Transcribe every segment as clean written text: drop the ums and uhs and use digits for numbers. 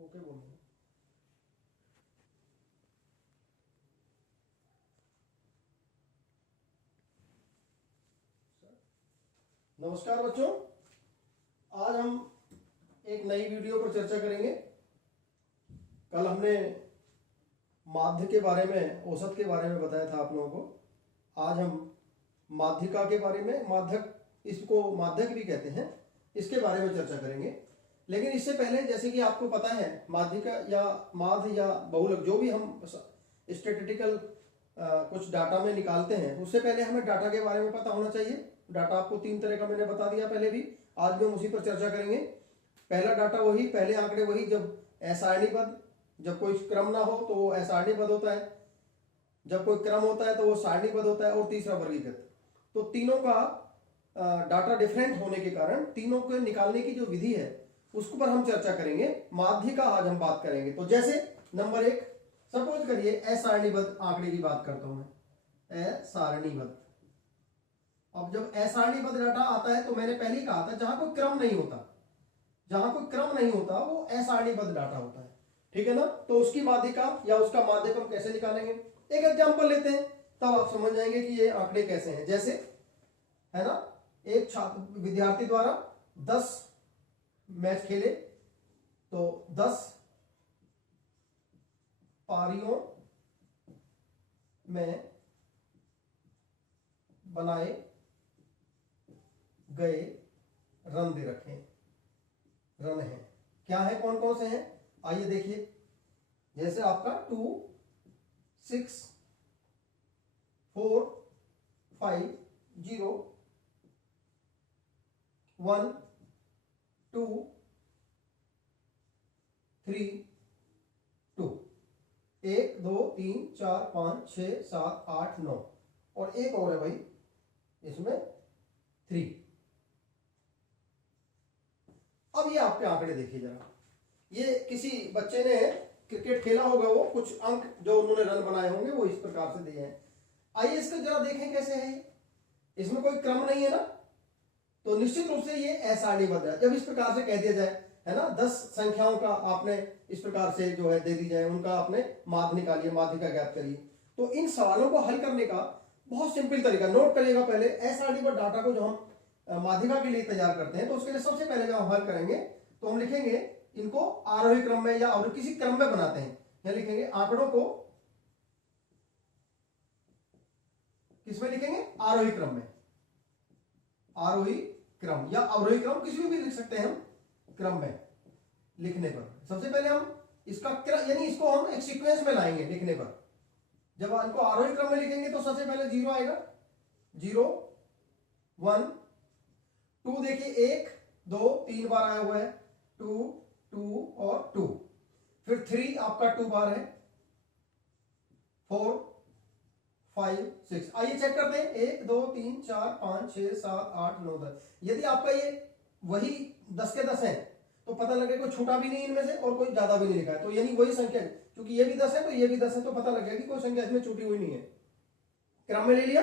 Okay बोलो। नमस्कार बच्चों, आज हम एक नई वीडियो पर चर्चा करेंगे। कल हमने माध्य के बारे में, औसत के बारे में बताया था आप लोगों को। आज हम माध्यिका के बारे में, माध्यक, इसको माध्यक भी कहते हैं, इसके बारे में चर्चा करेंगे। लेकिन इससे पहले, जैसे कि आपको पता है, माध्यिका या माध्य या बहुलक जो भी हम स्टैटिस्टिकल कुछ डाटा में निकालते हैं, उससे पहले हमें डाटा के बारे में पता होना चाहिए। डाटा आपको 3 तरह का मैंने बता दिया पहले भी, आज भी हम उसी पर चर्चा करेंगे। पहला डाटा वही, पहले आंकड़े वही, जब असारणीबद्ध, जब कोई क्रम ना हो तो वो असारणीबद्ध होता है, जब कोई क्रम होता है तो वो सारणीबद्ध होता है, और तीसरा वर्गीकृत। तो तीनों का डाटा डिफरेंट होने के कारण तीनों को निकालने की जो विधि है उसको पर हम चर्चा करेंगे। माध्य का आज हम बात करेंगे। तो जैसे नंबर 1, सपोज करिए असारणीबद्ध आंकड़े की बात करता हूं मैं, असारणीबद्ध। अब जब असारणीबद्ध डाटा आता है तो मैंने पहले ही कहा था, जहां कोई क्रम नहीं होता, जहां कोई क्रम नहीं होता वो असारणीबद्ध डाटा होता है, ठीक है ना। तो उसकी माध्यिका या उसका माध्यक हम कैसे निकालेंगे, एक एग्जांपल लेते हैं, तब आप समझ जाएंगे कि ये आंकड़े कैसे हैं। जैसे है ना, एक छात्र विद्यार्थी द्वारा 10 मैच खेले तो 10 पारियों में बनाए गए रन दे रखे, रन है, क्या है, कौन कौन से हैं, आइए देखिए। जैसे आपका 2 6 4 5 0 1 2 3 2, 1 2 3 4 5 6 7 8 9, और एक और है भाई इसमें 3। अब ये आपके आंकड़े देखिए जरा, ये किसी बच्चे ने क्रिकेट खेला होगा, वो कुछ अंक जो उन्होंने रन बनाए होंगे वो इस प्रकार से दिए हैं। आइए इसको जरा देखें कैसे है। इसमें कोई क्रम नहीं है ना, तो निश्चित रूप से ये असारणीबद्ध है। जब इस प्रकार से कह दिया जाए, है ना, 10 संख्याओं का आपने इस प्रकार से जो है दे दी जाए, उनका आपने माध्य निकालिए, माध्यिका ज्ञात करिए। तो इन सवालों को हल करने का बहुत सिंपल तरीका नोट करिएगा। पहले असारणीबद्ध डाटा को जो हम माध्यिका के लिए तैयार करते हैं, तो उसके लिए सबसे पहले जब हम हल करेंगे तो हम लिखेंगे इनको आरोही क्रम में या अवरोही किसी क्रम में बनाते हैं। या लिखेंगे आंकड़ों को किसमें लिखेंगे, आरोही क्रम में, आरोही क्रम या अवरोही क्रम, किसी भी लिख सकते हैं हम क्रम में लिखने पर। सबसे पहले हम इसका यानी इसको हम एक सीक्वेंस में लाएंगे लिखने पर। जब इनको आरोही क्रम में लिखेंगे तो सबसे पहले 0 आएगा, 0 1 2, देखिए 1 2 3 बार आया हुआ है, 2 2 और 2, फिर 3 आपका 2 बार है, 4 5 6। आइए चेक करते हैं, 1 2 3 4 5 6 7 8 9 10। यदि आपका ये वही 10 के 10 है तो पता लगे कोई छूटा भी नहीं इनमें से और कोई ज्यादा भी नहीं लिखा है, तो यानी वही संख्या है। क्योंकि ये भी 10 है तो ये भी 10 है, तो पता लग गया कि कोई संख्या इसमें छूटी हुई नहीं है। क्रम में ले लिया,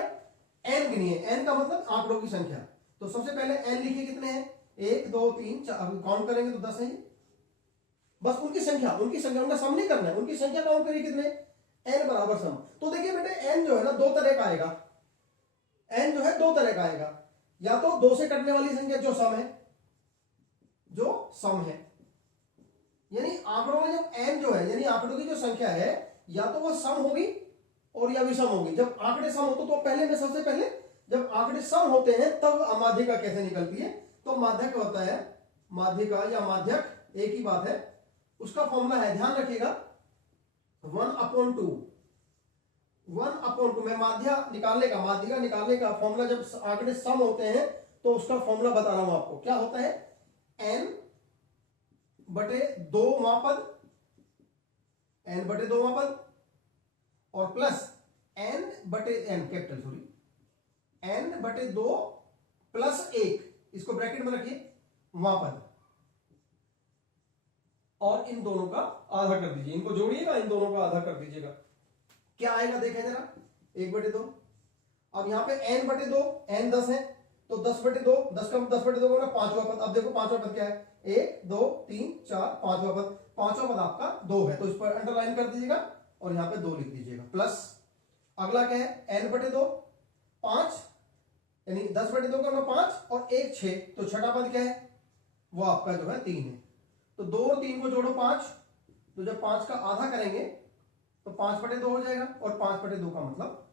एन गिनिए, एन का मतलब आंकड़ों की संख्या। तो सबसे पहले एन लिखिए, कितने हैं, 1 2 3 4, काउंट करेंगे तो 10 है। बस उनकी संख्या, उनका सम नहीं करना है, उनकी संख्या काउंट करिए, कितने, एन बराबर सम। तो देखिए बेटे, एन जो है ना 2 तरह का आएगा, एन जो है 2 तरह का आएगा, या तो 2 से कटने वाली संख्या जो सम है, जो सम है, यानी आंकड़ों में जब एन जो है, यानी आंकड़ों की जो संख्या है, या तो वो सम होगी और या विषम होगी। जब आंकड़े सम होते तो पहले में, सबसे पहले जब आंकड़े सम होते हैं तब माध्यिका कैसे निकलती है। तो माध्यक होता है, माध्यिका या माध्यक एक ही बात है, उसका फॉर्मूला है, ध्यान रखिएगा, 1/2। 1/2 में माध्यिका निकालने का फॉर्मूला, जब आंकड़े सम होते हैं तो उसका फॉर्मूला बता रहा हूं आपको, क्या होता है, n बटे 2 मापद, n बटे 2 मापद, और प्लस n बटे n बटे 2 प्लस 1, इसको ब्रैकेट में रखिए, मापद, और इन दोनों का आधा कर दीजिए, इनको जोड़िएगा, इन दोनों का आधा कर दीजिएगा, क्या आएगा देखें जरा, 1/2। अब यहां पे n बटे 2, n 10 है तो 10/2, 10 का 10/2 का 5वां पद। अब देखो 5वां पद क्या है, 1 2 3 4 पांचवा पद, पांचवा पद आपका 2 है, तो इस पर अंडरलाइन कर दीजिएगा और यहाँ पे 2 लिख दीजिएगा। प्लस अगला क्या है, n बटे 2 5, यानी 10 बटे 2 का 5 और 1 6, तो छठा पद क्या है, वो आपका जो है 3 है। तो 2 और 3 को जोड़ो 5, तो जब 5 का आधा करेंगे तो 5 बटे 2 हो जाएगा, और 5 बटे 2 का मतलब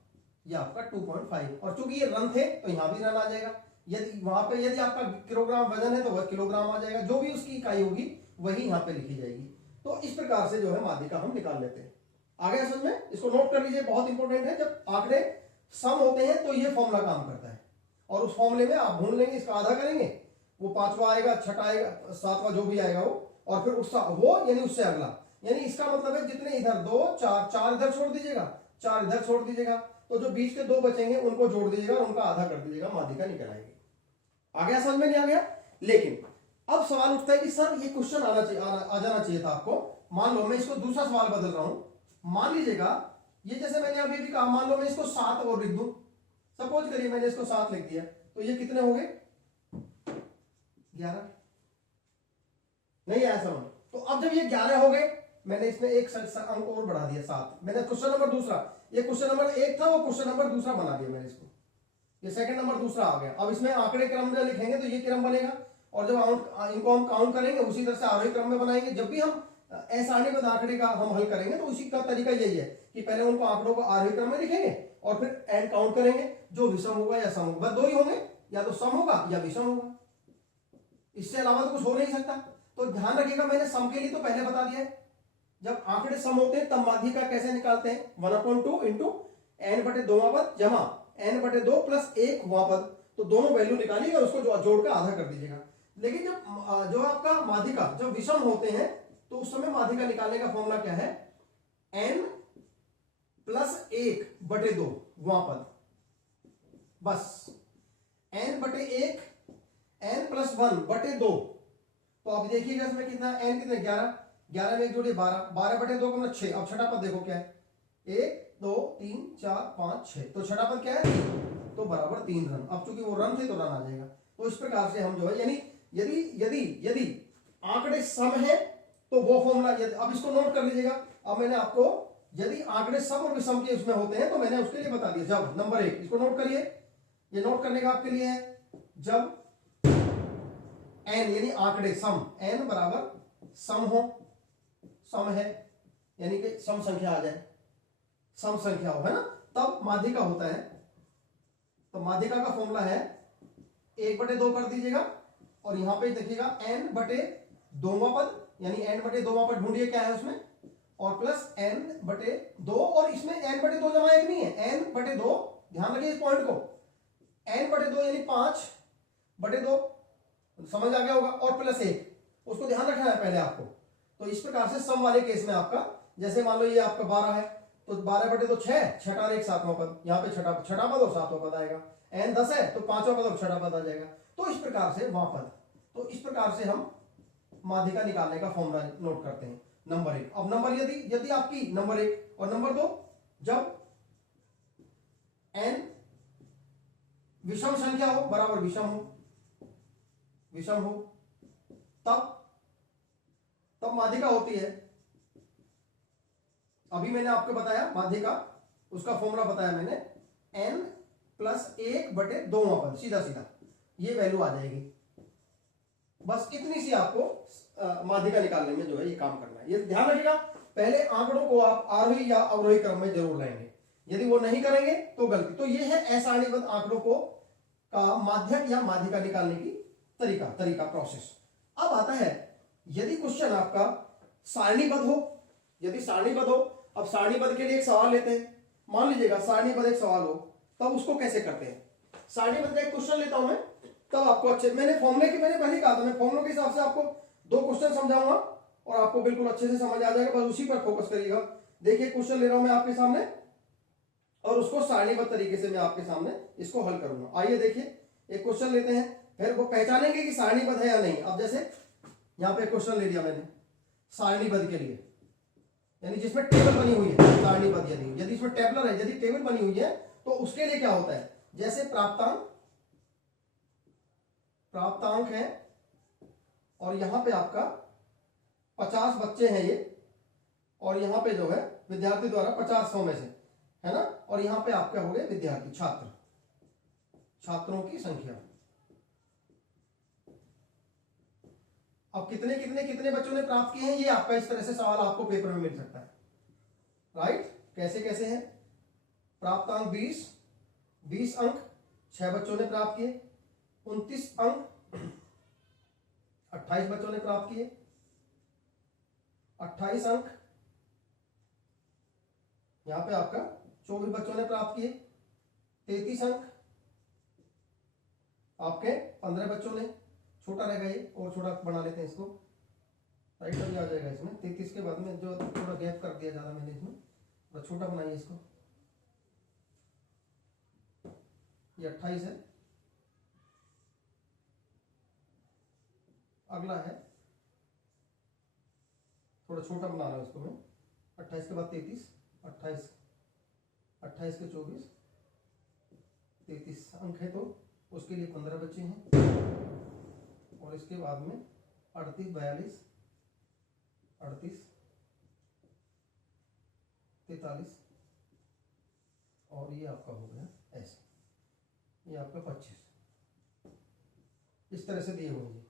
ये आपका 2.5, और चूंकि ये रन थे तो यहां भी रन आ जाएगा। यदि वहां पे यदि आपका किलोग्राम वजन है तो वह किलोग्राम आ जाएगा, जो भी उसकी इकाई होगी वही यहाँ पे लिखी जाएगी। तो इस प्रकार से जो है माध्यिका हम निकाल लेते हैं। आगे समझ में, इसको नोट कर लीजिए, बहुत इंपॉर्टेंट है। जब आंकड़े सम होते हैं तो ये फॉर्मूला काम करता है, और उस फॉर्मूले में आप ढूंढ लेंगे, इसका आधा करेंगे, वो पांचवा आएगा, छठा आएगा, सातवां जो भी आएगा वो, और फिर उसका वो यानी उससे अगला, यानी इसका मतलब है जितने इधर 2 4 4 इधर छोड़ दीजिएगा, 4 इधर छोड़ दीजिएगा, तो जो बीच के 2 बचेंगे उनको जोड़ दीजिएगा और उनका आधा कर दीजिएगा, माध्यिका निकल आएगी। आ गया समझ में, नहीं आ गया? लेकिन अब सवाल उठता है कि सर ये क्वेश्चन आ जाना चाहिए था आपको। मान लो मैं इसको दूसरा सवाल बदल रहा हूं, मान लीजिएगा ये जैसे मैंने अभी भी कहा, मान लो मैं इसको 7 और लिख दूं, सपोज करिए मैंने इसको 7 लिख दिया, तो ये कितने हो गए, 11, नहीं आया समझ? तो अब जब ये 11 हो गए, मैंने इसमें एक अंक और बढ़ा दिया 7, मैंने क्वेश्चन नंबर दूसरा, ये क्वेश्चन नंबर 1 था, वो क्वेश्चन नंबर दूसरा बना दिया मैंने इसको, ये सेकंड नंबर दूसरा आ गया। अब इसमें आंकड़े क्रम में लिखेंगे तो ये क्रम बनेगा, और जब इनको हम काउंट करेंगे उसी तरह से आरोही क्रम में बनाएंगे। जब भी हम असारणीबद्ध आंकड़े का हम हल करेंगे तो उसी का तरीका यही है कि पहले उनको आंकड़ों को आरोही क्रम में लिखेंगे और फिर एंड काउंट करेंगे, जो विषम होगा या सम होगा, 2 ही होंगे, या तो सम होगा या विषम होगा, इससे अलावा तो कुछ हो नहीं सकता। तो ध्यान रखिएगा, मैंने सम के लिए तो पहले बता दिया है, जब आंकड़े सम होते हैं तब माध्यिका कैसे निकालते हैं, 1/2 इंटू n बटे 2वां पद जमा n बटे 2 प्लस 1 वां पद, तो दोनों वैल्यू निकालिएगा, उसको जोड़कर आधा कर दीजिएगा। लेकिन जब जो आपका माध्यिका जब विषम होते हैं तो उस समय माध्यिका निकालने का फॉर्मूला क्या है, n प्लस 1 बटे 2 वां पद, बस n बटे 1 n प्लस 1 बटे 2। तो अब देखिएगा इसमें कितना, n कितने, 11, 11 में एक जोड़िए 12, 12 बटे 2 का मतलब 6। अब छठा पद देखो क्या है, 1 2 3 4 5 6, तो छठा पद क्या है, तो बराबर 3 रन। अब चूंकि वो रन थे तो रन आ जाएगा। तो इस प्रकार से हम जो है, यानी यदि यदि यदि आंकड़े सम है तो वो फॉर्मूला, अब इसको नोट कर लीजिएगा। अब मैंने आपको यदि आंकड़े सम और विषम के उसमें होते हैं तो मैंने उसके लिए बता दिया। जब नंबर 1, इसको नोट करिए, ये नोट करने का आपके लिए है, जब n यानी आंकड़े सम, n बराबर सम हो, सम है यानी कि सम संख्या आ जाए, सम संख्या हो, है ना, तब माध्यिका होता है। तो माध्यिका का फॉर्मूला है 1 बटे 2 कर दीजिएगा, और यहां पे देखिएगा n बटे 2वां पद, यानी n बटे 2वां पद ढूंढिए क्या है उसमें, और प्लस n बटे 2, और इसमें n बटे 2 जमा 1 नहीं है, n बटे 2, ध्यान रखिए इस पॉइंट को, n बटे 2 यानी 5 बटे 2, समझ आ गया होगा, और प्लस 1, उसको ध्यान रखना है पहले आपको। तो इस प्रकार से सम वाले केस में आपका, जैसे मान लो ये आपका 12 है, तो 12 बटे 2 6, छठा और एक सातवां पद, यहाँ पे छठा पद और सातवां पद आएगा, n 10 है तो पांचवा पद और छठा पद आ जाएगा। तो इस प्रकार से वहां पद, तो इस प्रकार से हम माध्यिका निकालने का फॉर्मूला नोट करते हैं। नंबर 1, अब नंबर यदि आपकी नंबर 1 और नंबर 2 जब n विषम संख्या हो, बराबर विषम हो, तब माध्यिका होती है। अभी मैंने आपको बताया माध्यिका, उसका फॉर्मूला बताया मैंने, n प्लस 1 बटे 2वां पद, सीधा सीधा ये वैल्यू आ जाएगी। बस इतनी सी आपको माध्यिका निकालने में जो है ये काम करना है। ये ध्यान रखिएगा, पहले आंकड़ों को आप आरोही या अवरोही क्रम में जरूर लाएंगे, यदि वो नहीं करेंगे तो गलती। तो ये है असारणीबद्ध आंकड़ों को का माध्यक या माध्यिका निकालने की तरीका प्रोसेस। अब आता है यदि क्वेश्चन आपका सारणीबद्ध हो, यदि सारणीबद्ध हो, अब सारणीबद्ध के लिए एक सवाल लेते हैं। मान लीजिएगा सारणीबद्ध एक सवाल हो, तब उसको कैसे करते हैं। सारणीबद्ध का एक क्वेश्चन लेता हूं मैं, तब आपको अच्छे, मैंने फॉर्मूले की मैंने पहले कहा था, मैं फॉर्मूले के हिसाब से आपको 2 क्वेश्चन समझाऊंगा और आपको बिल्कुल अच्छे से समझ आ जाएगा, बस उसी पर फोकस करिएगा। देखिए क्वेश्चन ले रहा हूं मैं आपके सामने, और उसको सारणीबद्ध तरीके से मैं आपके सामने इसको हल करूंगा। आइए देखिए, एक क्वेश्चन लेते हैं, फिर वो पहचानेंगे कि सारणीबद्ध है या नहीं। अब जैसे यहां पे क्वेश्चन ले लिया मैंने सारणीबद्ध के लिए, यानी जिसमें टेबल बनी हुई है, सारणीबद्ध यदि इसमें टेबलर है, यदि टेबल बनी हुई है तो उसके लिए क्या होता है, जैसे प्राप्तांक है, और यहां पे आपका 50 बच्चे हैं ये, और यहां पे जो है विद्यार्थी द्वारा 50 100 में से, है ना, और यहां पे आपके हो गए विद्यार्थी छात्र, छात्रों की संख्या। अब कितने कितने कितने बच्चों ने प्राप्त किए हैं, ये आपका इस तरह से सवाल आपको पेपर में मिल सकता है, राइट। कैसे कैसे है, प्राप्तांक 20 अंक 6 बच्चों ने प्राप्त किए, 29 अंक 28 बच्चों ने प्राप्त किए, 28 अंक यहां पे आपका 24 बच्चों ने प्राप्त किए, 33 अंक आपके 15 बच्चों ने, छोटा रहेगा ये और छोटा बना लेते हैं इसको, राइट भी आ जाएगा इसमें। 33 के बाद में जो थोड़ा गैप कर दिया ज्यादा मैंने इसमें, थोड़ा छोटा बनाइए इसको, ये 28 है, अगला है थोड़ा छोटा बना रहा हूं इसको मैं, 28 के बाद 33, 28 के 24, 33 अंक है, तो उसके लिए 15 बच्चे हैं, और इसके बाद में 38 42 38 43, और ये आपका हो गया ऐसे, ये आपका 25 इस तरह से दिए होंगे,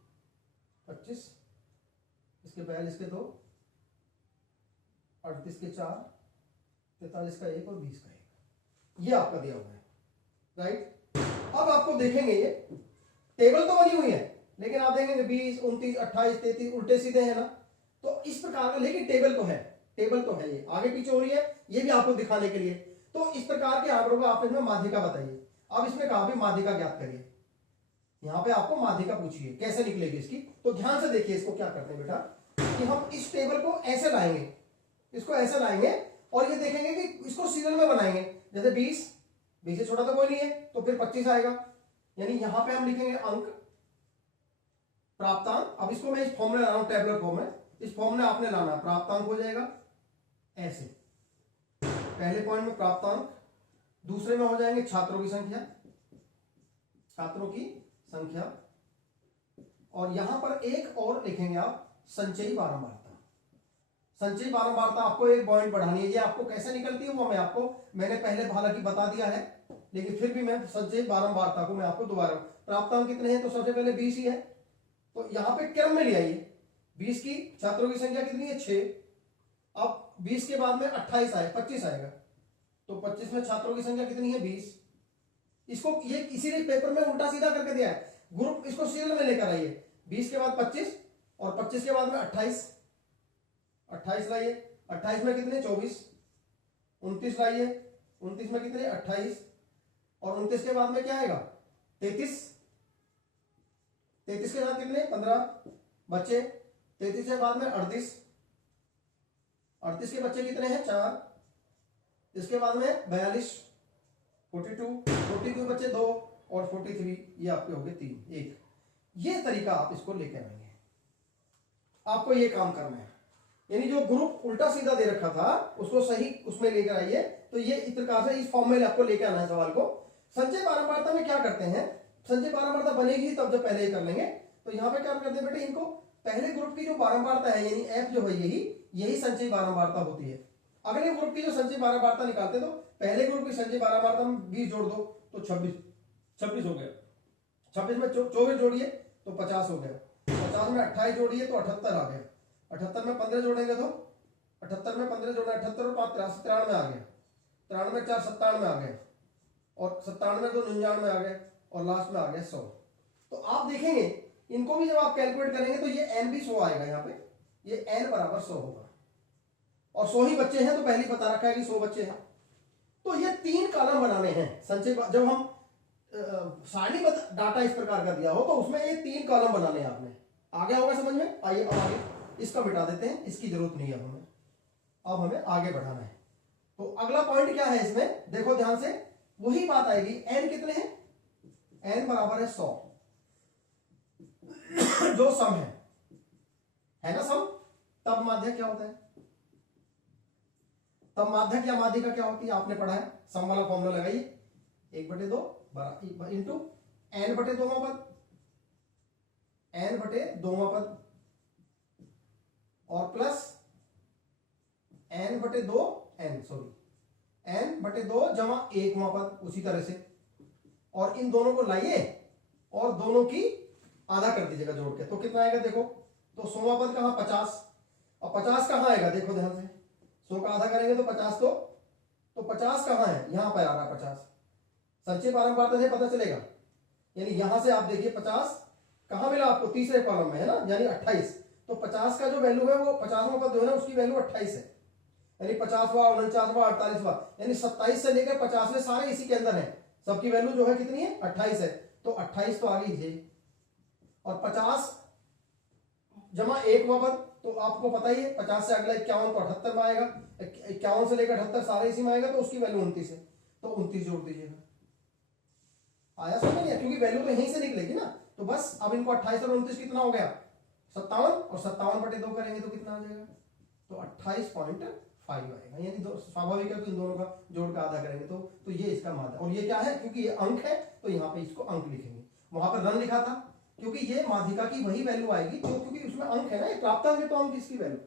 25 इसके 42 के 2, 38 के 4, 43 का 1 और 20 का 1, ये आपका दिया हुआ है, राइट। अब आपको देखेंगे ये टेबल तो बनी हुई है, लेकिन आप देखेंगे 20 29 28 33 उल्टे सीधे है ना, तो इस प्रकार का, लेकिन टेबल तो है, टेबल तो है, ये आगे पीछे हो रही है, ये भी आपको दिखाने के लिए। तो इस प्रकार के आंकड़ों को आप इसमें माध्यिका बताइए। अब इसमें कहा भी माध्यिका ज्ञात करिए, यहां पे आपको माध्यिका पूछिए कैसे निकलेगी इसकी। तो ध्यान से देखिए इसको क्या करते हैं बेटा, कि हम इस टेबल को ऐसे लाएंगे, इसको ऐसे लाएंगे, और ये देखेंगे कि इसको सीरियल में बनाएंगे, जैसे 20 से छोटा तो कोई नहीं है, तो फिर 25 आएगा, यानी यहां पे हम लिखेंगे अंक प्राप्तांक। अब इसको मैं इस फॉर्म में ला रहा हूं, टेबलर फॉर्म में, इस फॉर्म में आपने लाना, प्राप्तांक हो जाएगा ऐसे, पहले पॉइंट में प्राप्तांक, दूसरे में हो जाएंगे छात्रों की संख्या, छात्रों की संख्या, और यहां पर एक और लिखेंगे आप संचयी बारंबारता। संचयी बारंबारता आपको एक पॉइंट बढ़ानी है, ये आपको कैसे निकलती है वो मैंने पहले हालांकि बता दिया है, लेकिन फिर भी मैं संचयी बारंबारता को मैं आपको दोबारा, प्राप्तांक कितने हैं, तो सबसे पहले 20 ही है, तो यहां पे क्रम में ले आइए, 20 की छात्रों की संख्या कितनी है 6, अब 20 के बाद में 28 आए 25 आएगा, तो 25 में छात्रों की संख्या कितनी है 20। इसको ये इसीलिए पेपर में उल्टा सीधा करके दिया है, ग्रुप इसको सीरियल में लेकर आइए, 20 के बाद 25 और 25 के बाद में 28 लाइए, 28 में कितने 24, 29 लाइए, 29 में कितने 28, और 29 के बाद में क्या आएगा 33, 33 के साथ कितने 15 बच्चे, 33 के बाद में 38, 38 के बच्चे कितने हैं 4, इसके बाद में 42, 42 बच्चे 2, और 43, ये आपके हो गए 3 1। ये तरीका आप इसको लेकर आएंगे, आपको ये काम करना है, यानी जो ग्रुप उल्टा सीधा दे रखा था उसको सही उसमें लेकर आइए। तो ये इस प्रकार से इस फॉर्म में आपको लेकर आना है सवाल को। संचय बारंबारता में क्या करते हैं, संचय बारंबारता बनेगी तब जब पहले ही कर लेंगे। तो यहां पे क्या करते हैं बेटे, इनको पहले ग्रुप की जो बारंबारता है यानी एफ जो है यही संचय बारंबारता होती है। अगले ग्रुप की जो संचय बारंबारता निकालते तो पहले ग्रुप की संचय बारंबारता में 20 जोड़ दो तो 26 हो गया, 26 में 24 जोड़िए तो 50 हो गया, 50 में 28 जोड़िए तो 78 आ गया, 78 में 15 जोड़ेंगे तो 78 में 15 जोड़ना, 78 और 5 93 आ गया, 93 4 97 आ गया, और 97 2 99 आ गए, और लास्ट में आ गया 100। तो आप देखेंगे इनको भी जब आप कैलकुलेट करेंगे तो ये n भी 100 आएगा, यहाँ पे ये n बराबर 100 होगा, और 100 ही बच्चे हैं तो पहले बता रखा है कि 100 बच्चे हैं। तो ये 3 कॉलम बनाने हैं संचय, जब हम सारणीबद्ध डाटा इस प्रकार का दिया हो तो उसमें ये 3 कॉलम बनाने हैं आपने। आ गया होगा समझ में? आइए अब आगे इसका मिटा देते हैं, इसकी जरूरत नहीं है हमें, अब हमें आगे बढ़ाना है। तो अगला पॉइंट क्या है इसमें, देखो ध्यान से, वही बात आएगी, n कितने हैं, n बराबर है 100 जो सम है ना सम। तब माध्यक क्या होता है, तब माध्यक या माध्यिका क्या होती है आपने पढ़ा है, सम वाला फॉर्मूला लगाइए, 1/2 इंटू n/2 में पद, n बटे 2वां पद और प्लस n बटे 2 n बटे 2 जमा 1वां पद उसी तरह से, और इन दोनों को लाइए और दोनों की आधा कर दीजिएगा जोड़ के, तो कितना आएगा देखो। तो 100वां पद कहां 50, और 50 कहां आएगा देखो ध्यान से, 100 का आधा करेंगे तो 50, तो 50 कहां है, यहां पर आ रहा है 50। संचय बारंबारता से पता चलेगा, यानी यहां से आप देखिए 50 कहां मिला आपको, तीसरे कॉलम में है ना, यानी 28। तो 50 का जो वैल्यू है वो 50वां पद जो है ना उसकी वैल्यू 28 है, यानी 50वां 49वां 48वां, यानी 27 से लेकर 50 में सारे इसी के अंदर है, सबकी वैल्यू जो है कितनी है 28 है। तो 28 तो आ गई है, और 50 जमा 1वां पद, तो आपको पता ही है 50 से अगला 51 तो 78 में आएगा, 51 से लेकर 78 सारे इसी में आएगा, तो उसकी वैल्यू 29 है, तो 29 जोड़ दीजिएगा। आया समझ नहीं, क्योंकि वैल्यू तो यहीं से निकलेगी ना, तो बस अब इनको 28 और 29 कितना हो गया 57, और 57 बटे 2 करेंगे तो कितना आ जाएगा, तो 28.5 आएगा, यानी स्वाभाविक है कि इन दोनों का जोड़ का आधा करेंगे तो ये इसका माध्य, और ये क्या है क्योंकि ये अंक है तो यहाँ पे इसको अंक लिखेंगे, वहां पर रन लिखा था क्योंकि ये माध्यिका की वही वैल्यू आएगी जो, क्योंकि उसमें अंक है ना, ये प्राप्तांक है तो अंक इसकी वैल्यू,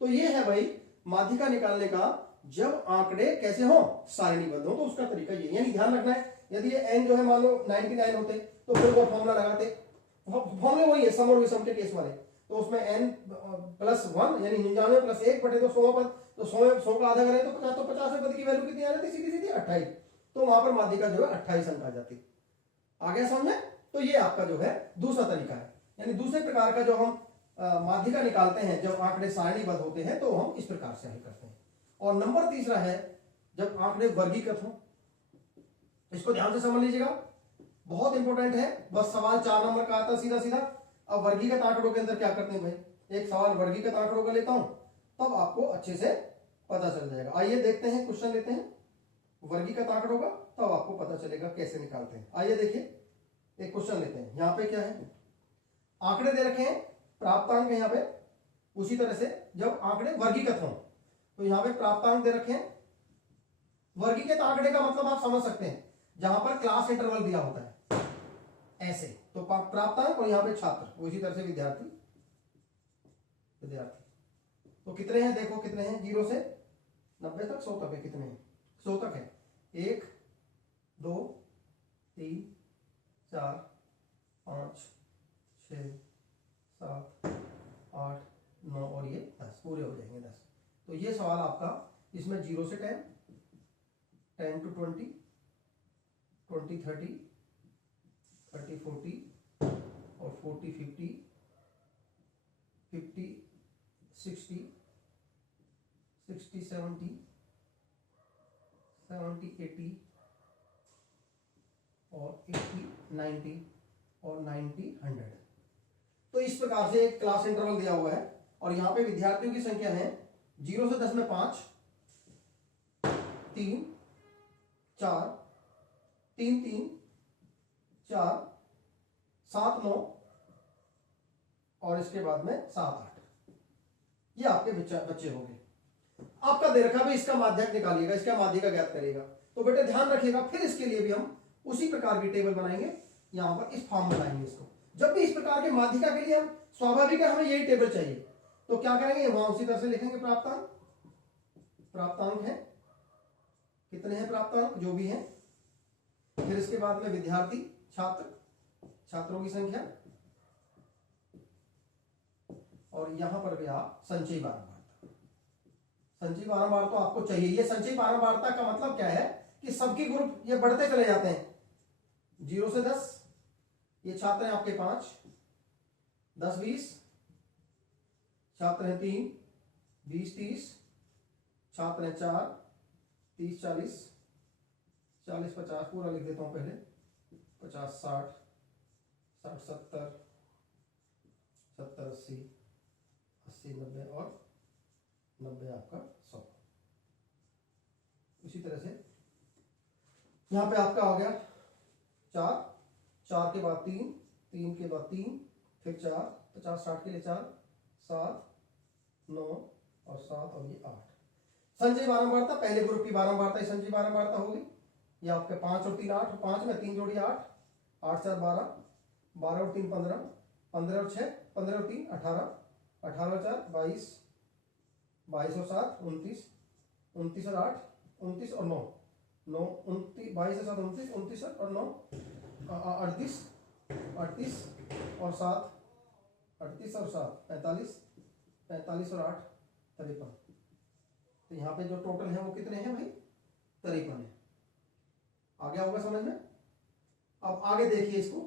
तो ये है भाई माध्यिका निकालने का जब आंकड़े कैसे हो सारणीबद्ध हो, तो उसका तरीका ये, यानी ध्यान रखना है यदि ये n जो है मान लो 99 होते तो फिर वो फॉर्मूला लगाते, फॉर्मूले वही है सम और विषम के केस वाले, तो उसमें n प्लस 1 यानी 99 प्लस 1 बटे तो 100 पद, तो 100 का आधा करें तो 50 पद की वैल्यू कितनी आ जाती, सीधी सीधी 28, तो वहां पर माध्यिका जो है 28 अंक आ जाती। आ गया समझ में, तो ये आपका जो है दूसरा तरीका है, यानी दूसरे प्रकार का जो हम माध्यिका निकालते हैं जब आंकड़े सारणीबद्ध होते हैं तो हम इस प्रकार से हल करते हैं। और नंबर तीसरा है जब आंकड़े वर्गीकृत हो, इसको ध्यान से समझ लीजिएगा, बहुत इंपॉर्टेंट है, बस सवाल 4 नंबर का आता सीधा सीधा। अब वर्गीकृत आंकड़ों के अंदर क्या करते हैं भाई, एक सवाल वर्गीकृत आंकड़ों का लेता हूं तब आपको अच्छे से पता चल जाएगा। आइए देखते हैं, क्वेश्चन लेते हैं वर्गीकृत आंकड़ों का, तब आपको पता चलेगा कैसे निकालते हैं। आइए देखिए एक क्वेश्चन लेते हैं, यहां पे क्या है, आंकड़े दे रखे हैं, प्राप्तांक है यहाँ पे, उसी तरह से जब आंकड़े वर्गीकृत हों तो यहाँ पे प्राप्तांक दे रखे हैं। वर्गीकृत आंकड़े का मतलब आप समझ सकते हैं जहां पर क्लास इंटरवल दिया होता है ऐसे, तो प्राप्तांक और यहाँ पे छात्र, उसी तरह से विद्यार्थी, तो कितने हैं देखो, कितने हैं 0 से 90 तक, 100 तक है, कितने हैं 100 तक है, 1 2 3 4 5 6 7 8 9 और ये 10 पूरे हो जाएंगे 10। तो ये सवाल आपका इसमें 0 से 10 10 to 20 20 30 30 40 और 40 50 50 60 60 70 70 80 और 80 90 और 90 100। तो इस प्रकार से एक क्लास इंटरवल दिया हुआ है, और यहां पे विद्यार्थियों की संख्या है 0 से 10 में 5 3 4 3 3 4 7 9 और इसके बाद में 7 8, ये आपके बच्चे हो गए। आपका दे रखा भी इसका माध्यक निकालिएगा, इसका माध्यिका ज्ञात करेगा, तो बेटे ध्यान रखिएगा, फिर इसके लिए भी हम उसी प्रकार की टेबल बनाएंगे, यहां पर इस फॉर्म में लाएंगे इसको। जब भी इस प्रकार के माध्यिका के लिए हम स्वाभाविक है हमें यही टेबल चाहिए, तो क्या करेंगे वहां उसी तरह से लिखेंगे प्राप्तांक, प्राप्तांक है कितने हैं प्राप्तांक जो भी हैं, फिर इसके बाद में विद्यार्थी छात्र, छात्रों की संख्या, और यहां पर भी आप संचयी बारंबारता, संचयी बारंबार तो आपको चाहिए। ये संचयी बारंबारता का मतलब क्या है कि सबकी ग्रुप ये बढ़ते चले जाते हैं, 0 से 10, ये छात्र हैं आपके 5 10 20, छात्र हैं 3 20 30, छात्र हैं 4 30 40 40 50, पूरा लिख देता हूं पहले, 50 60 60 70 70 80 80 90 और 90 आपका 100। इसी तरह से यहां पे आपका हो गया 4 4 के बाद 3 3 के बाद 3 फिर 4 50 60 के लिए 4 7 9 और 7 और ये 8। संचयी बारंबारता पहले ग्रुप की बारंबारता संचयी बारंबारता होगी, ये आपके 5 और 3 8, 5 में 3 जोड़ी 8 8 4 12 12 और 3 15 15 और 6, 15 और 3 18, 18 और 4 22, 22 और 7 29, 29 और 8 29 और 9 9 29, 22 और 7 29, 29 और 9 38, 38 और 7 38 और 7 45, 45 और 8 53। तो यहाँ पे जो टोटल है वो कितने हैं भाई? 53 है। आ गया होगा समझ में? अब आगे देखिए इसको,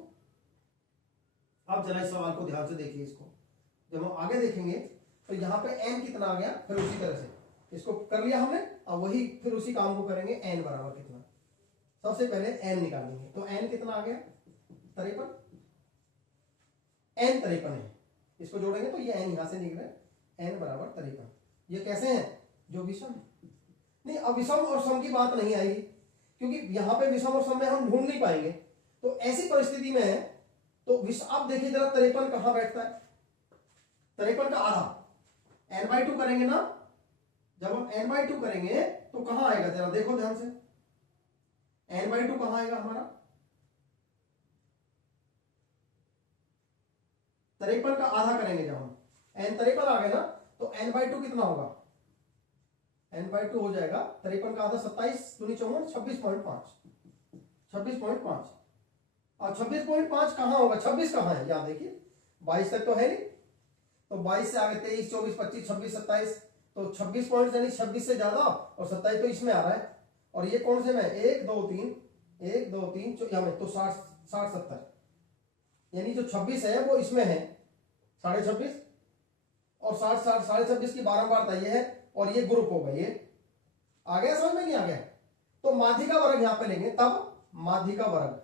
अब जरा इस सवाल को ध्यान से देखिए इसको। जब हम आगे देखेंगे तो यहाँ पे n कितना आ गया, फिर उसी तरह से इसको कर लिया हमने। अब वही फिर उसी काम को करेंगे, n बराबर कितना। सबसे पहले n निकालेंगे, तो n कितना आ गया? 53। n 53 है, इसको जोड़ेंगे तो ये n यहां से निकले, n बराबर 53। ये कैसे है? जो विषम नहीं, अब विषम और सम की बात नहीं आएगी, क्योंकि यहां पे विषम और सम में हम ढूंढ नहीं पाएंगे। तो ऐसी परिस्थिति में है तो आप देखिए जरा 53 कहां बैठता है? 53 का आधा n/2 करेंगे ना, जब हम n/2 करेंगे तो कहां आएगा? जरा देखो ध्यान से, n/2 कहां आएगा हमारा? 53 का आधा करेंगे जब हम, n 53 आ गए ना, तो n/2 कितना होगा? n/2 हो जाएगा 53 का आधा 27 दूनी 54, 26.5 26.5। और 26.5 कहां होगा? 26 कहां है? यहां देखिए 22 तक तो है नहीं, तो 22 से आगे 23 24 25 26 27, तो 26 पॉइंट यानी 26 से ज्यादा, और 27 तो इसमें आ रहा है। और ये कौन से में? 1 2 3 1 2 3 में, तो 60 60 70, यानी जो 26 है वो इसमें है 26.5, और 60 60 26.5 की बारंबारता ये है, और ये ग्रुप होगा। ये आ गया समझ में? नहीं आ गया? तो माध्यिका वर्ग यहां पे लेंगे, तब माध्यिका वर्ग,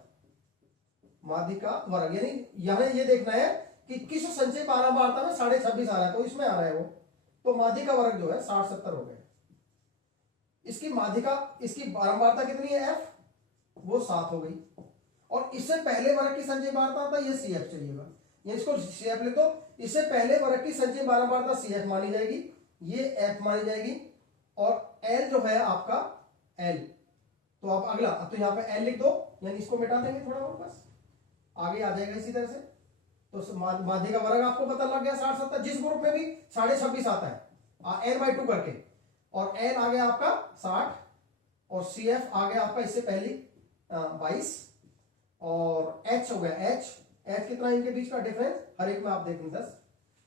माध्यिका वर्ग यानी यहां ये देखना है कि किस संचय बारंबारता में 26.5 आ रहा है, तो इसमें आ रहा है वो, तो माध्यिका वर्ग जो है 60 70 हो गया। इसकी माध्यिका, इसकी बारंबारता कितनी है? f, वो 7 हो गई। और इससे पहले वर्ग की संचय बारंबारता ये CF चाहिएगा, ये इसको CF लिख दो। इससे पहले वर्ग की संचय बारंबारता CF मानी जाएगी, ये F मानी जाएगी, और L जो है आपका L। तो आप अगला, अब तो यहाँ पे L लिख दो, यानी इसको मिटा देंगे थोड़ा और, बस आगे आ जाएगा इसी तरह से। तो माध्यिका वर्ग आपको पता लग गया 60 70, जिस ग्रुप में भी 26.5 आता है n/2 करके, और n आ गया आपका 60, और CF आ गया आपका इससे पहले 22, और H हो गया H कितना इनके बीच का डिफरेंस, हर एक में आप देखें 10।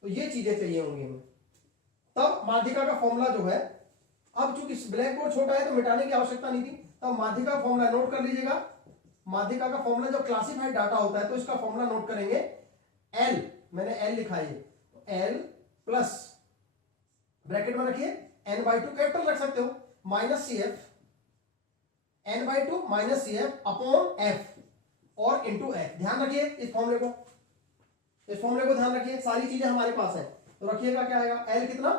तो ये चीजें चाहिए होंगी हमें, तब माध्यिका का फॉर्मूला जो है, अब चूंकि ब्लैक बोर्ड छोटा है तो मिटाने की आवश्यकता नहीं थी, तब माध्यिका फॉर्मूला नोट कर लीजिएगा। माध्यिका का फॉर्मूला जो क्लासिफाइड डाटा होता है, तो इसका फॉर्मूला नोट करेंगे। L, मैंने L लिखा है, तो L प्लस ब्रैकेट में रखिए n/2, कैपिटल रख सकते हो, minus CF, n/2 minus CF upon F और इंटू F। ध्यान रखिए इस फॉर्मूले को ध्यान रखिए, सारी चीजें हमारे पास है। तो रखिएगा क्या आएगा? L कितना?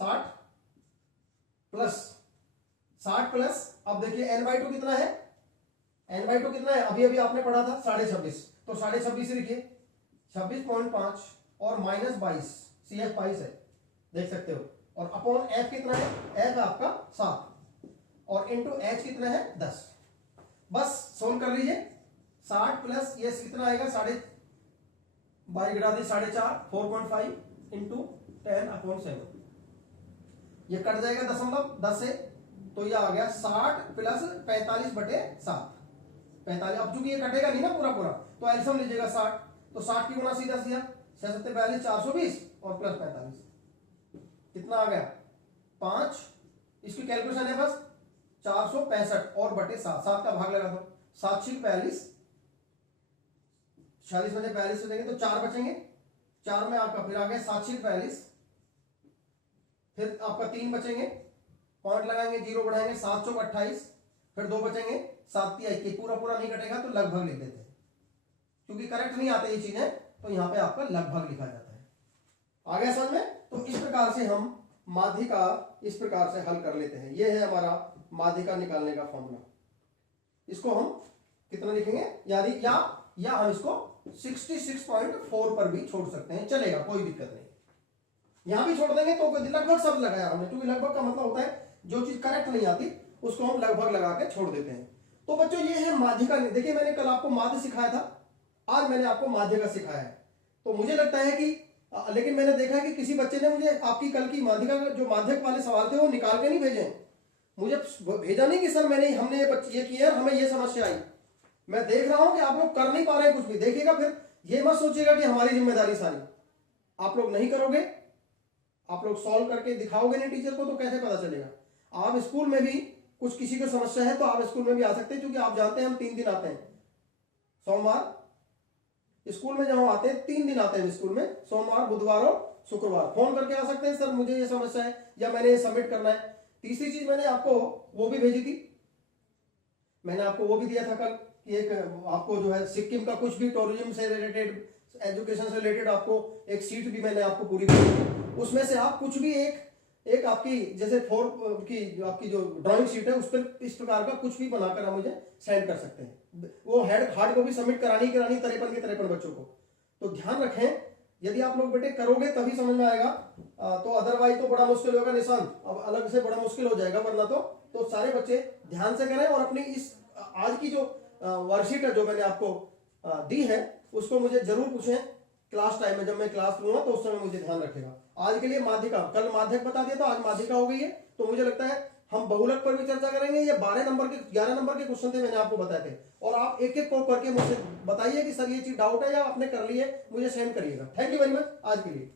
60 प्लस, अब देखिए n/2 कितना है? n/2 कितना है? अभी अभी आपने पढ़ा था 26.5, तो 26.5 लिखिए, 26.5 और माइनस 22, CF 22 है, देख सकते हो। और अपॉन F कितना है? F आपका 7, और इंटू H कितना है? 10। बस सोल्व कर लीजिए। 60 प्लस ये कितना आएगा? 22 गिरा दी 4.5, 4.5 इंटू 10/7, ये कट जाएगा दशमलव 10 से, तो ये आ गया 60 प्लस 45/7, 45। अब चूंकि ये कटेगा नहीं ना पूरा पूरा, तो एलसीएम लीजिएगा 60, तो 60 की गुणा सीधा सीधा 6 7 42 420 और प्लस 45, कितना आ गया? 5। इसकी कैलकुलेशन है बस 465 और बटे 7, 7 का भाग लगा दो, 7 6 42, 46 में 42 से देंगे तो 4 बचेंगे, 4 में आपका फिर आ गया 7 6 42, फिर आपका 3 बचेंगे, पॉइंट लगाएंगे, 0 बढ़ाएंगे, 7 चौक 28, फिर 2 बचेंगे, 7 3 21, पूरा पूरा नहीं कटेगा तो लगभग लिख देते हैं, क्योंकि करेक्ट नहीं आते ये चीजें, तो यहां पे आपका लगभग लिखा जाता है। आ गया समझ में? तो इस प्रकार से हम माध्यिका इस प्रकार से हल कर लेते हैं। ये है हमारा माध्यिका निकालने का फॉर्मूला। इसको हम कितना लिखेंगे? यानी या हम इसको 66.4 पर भी छोड़ सकते हैं, चलेगा, कोई दिक्कत नहीं। यहां भी छोड़ देंगे तो लगभग सब लगाया हमने, क्योंकि लगभग का मतलब होता है जो चीज करेक्ट नहीं आती उसको हम लगभग लगा के छोड़ देते हैं। तो बच्चों ये है माध्यिका। देखिए मैंने कल आपको माध्य सिखाया था, आज मैंने आपको माध्यिका सिखाया है। तो मुझे लगता है कि लेकिन मैंने देखा है कि किसी बच्चे ने मुझे आपकी कल की माध्यिका जो माध्यक वाले सवाल थे वो निकाल के नहीं भेजे, मुझे भेजा नहीं कि सर हमने ये किया हमें ये समस्या आई। मैं देख रहा हूं कि आप लोग कर नहीं पा रहे हैं कुछ भी। देखिएगा, फिर ये मत सोचिएगा कि हमारी जिम्मेदारी सारी, आप लोग नहीं करोगे, आप लोग सॉल्व करके दिखाओगे नहीं टीचर को तो कैसे पता चलेगा। आप स्कूल में भी कुछ किसी को समस्या है तो आप स्कूल में भी आ सकते हैं, क्योंकि आप जानते हैं हम 3 दिन आते हैं। सोमवार स्कूल में जब हम आते हैं 3 दिन आते हैं स्कूल में, सोमवार, बुधवार और शुक्रवार। फोन करके आ सकते हैं, सर मुझे ये समस्या है या मैंने ये सबमिट करना है। तीसरी चीज मैंने आपको वो भी भेजी थी, मैंने आपको वो भी दिया था कल कि एक आपको जो है सिक्किम का कुछ भी टूरिज्म से रिलेटेड, एजुकेशन से रिलेटेड आपको एक सीट भी मैंने आपको पूरी भेजी। उसमें से आप कुछ भी एक आपकी जैसे 4 की आपकी जो ड्राइंग शीट है उस पर इस प्रकार का कुछ भी बनाकर आप मुझे सेंड कर सकते हैं। वो हार्ड कॉपी सबमिट करानी 53 के 53 बच्चों को। तो ध्यान रखें, यदि आप लोग बेटे करोगे तभी समझ में आएगा, तो अदरवाइज तो बड़ा मुश्किल होगा निशांत, अब अलग से बड़ा मुश्किल हो जाएगा। वरना तो सारे बच्चे ध्यान से करें और अपनी इस आज की जो वर्कशीट है जो मैंने आपको दी है उसको मुझे जरूर पूछें क्लास टाइम में, जब मैं क्लास लूंगा तो उस समय मुझे ध्यान रखेगा। आज के लिए माध्यिका, कल माध्यक बता दिया तो आज माध्यिका हो गई है। तो मुझे लगता है हम बहुलक पर भी चर्चा करेंगे। ये 11 नंबर के क्वेश्चन थे, मैंने आपको बताए थे, और आप एक एक को करके मुझसे बताइए कि सर ये चीज डाउट है या आपने कर ली है, मुझे सेंड करिएगा। थैंक यू वेरी मच आज के लिए।